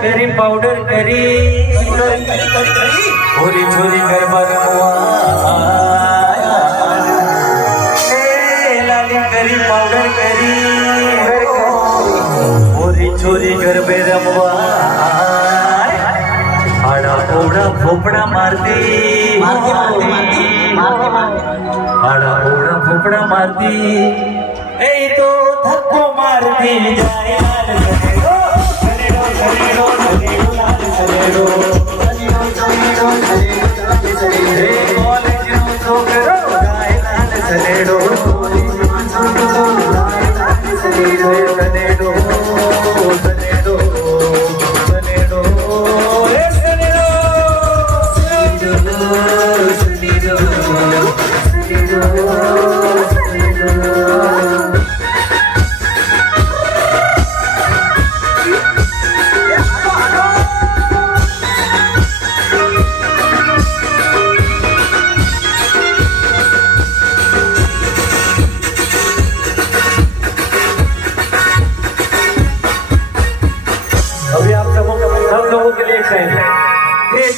curry powder करी छोरी छोरी गरबा लाली करी पाउडर करी छोरी छोरी गरबे रमवा आड़ा ओड़ा फोपड़ा मारती आड़ा ओड़ा फोपड़ा मारती तो धक्को मारती जाए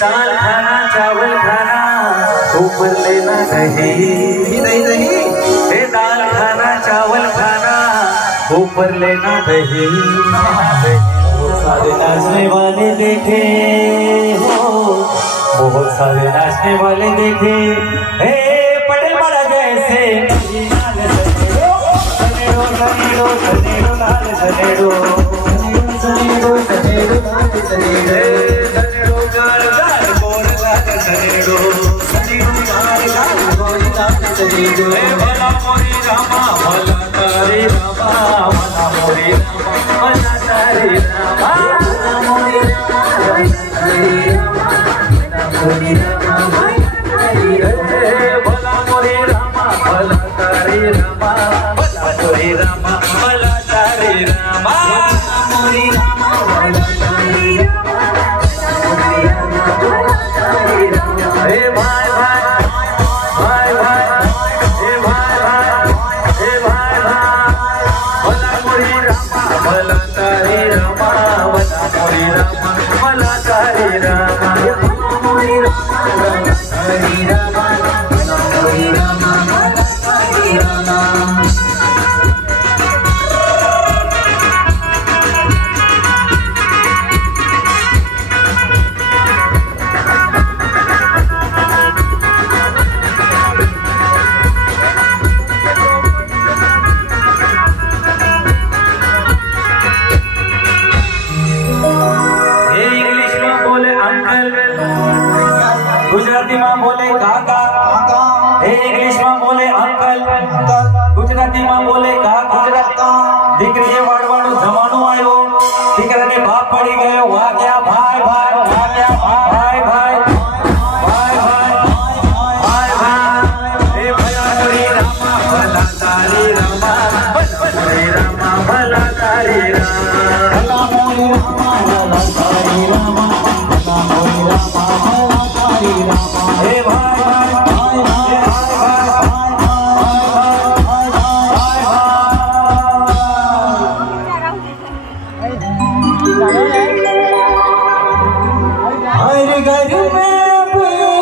दाल खाना चावल खाना ऊपर लेना नहीं नहीं दाल खाना चावल खाना ऊपर लेना नहीं बहुत सारे नाचने वाले देखे हो बहुत सारे नाचने वाले देखे पटेल वाला जैसे गुजराती में बोले काका, इंग्लिश में बोले अंकल, गुजराती में बोले काका,